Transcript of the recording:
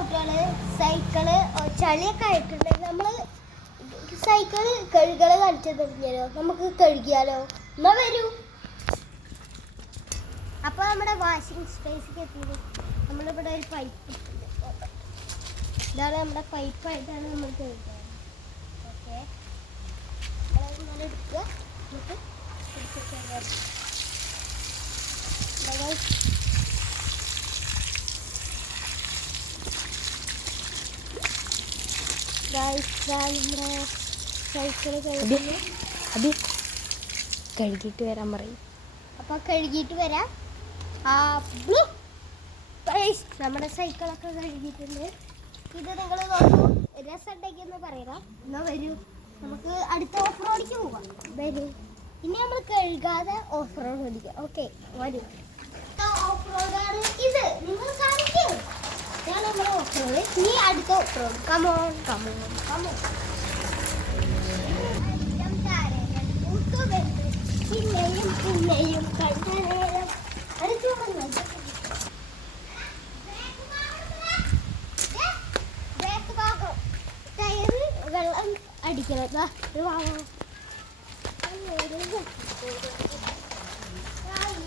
കുട്ടികള് സൈക്കിള് ചളിയൊക്കെ ആയിട്ടുണ്ട്. നമ്മള് സൈക്കിള് കഴുകള് കളിച്ചു തുടങ്ങിയാലോ? നമുക്ക് കഴുകിയാലോ? എന്നാ വരൂ. അപ്പൊ നമ്മുടെ വാഷിംഗ് സ്പേസിലേക്ക് എത്തിയത്. നമ്മളിവിടെ ഒരു പൈപ്പ് ഇട്ടുണ്ട്. ഇതാണ് നമ്മുടെ പൈപ്പായിട്ടാണ് നമ്മൾ കഴുകുന്നത്. ഓക്കെ, നമ്മളിങ്ങനെ എടുക്കുക. എന്നിട്ട് നമ്മുടെ സൈക്കിള് കഴുകിയിട്ട് വരാൻ പറയും. അപ്പൊ കഴുകിയിട്ട് വരാം. നമ്മുടെ സൈക്കിളൊക്കെ കഴുകിയിട്ടുണ്ട്. ഇത് നിങ്ങൾ നോക്കൂ, രസമുണ്ടെങ്കിൽ പറയണം. എന്നാ വരൂ, നമുക്ക് അടുത്ത ഓഫ് റോഡിലേക്ക് പോവാം. വരൂ. ഇനി നമ്മൾ കഴുകാതെ ഓഫ് റോഡ് ഓടിക്കാം. ഓക്കെ, വരൂ. ഓഫ് റോഡാണ് ഇത്. നിങ്ങൾ കാണിക്കൂ. ഇതാണ് നമ്മുടെ ഓഫ് റോഡ്. ഇനി അടുത്ത off road. Come on come on come on. പിന്നെയും പിന്നെയും കണ്ട നേരം അടുത്തു ടയറ് വെള്ളം അടിക്കണം.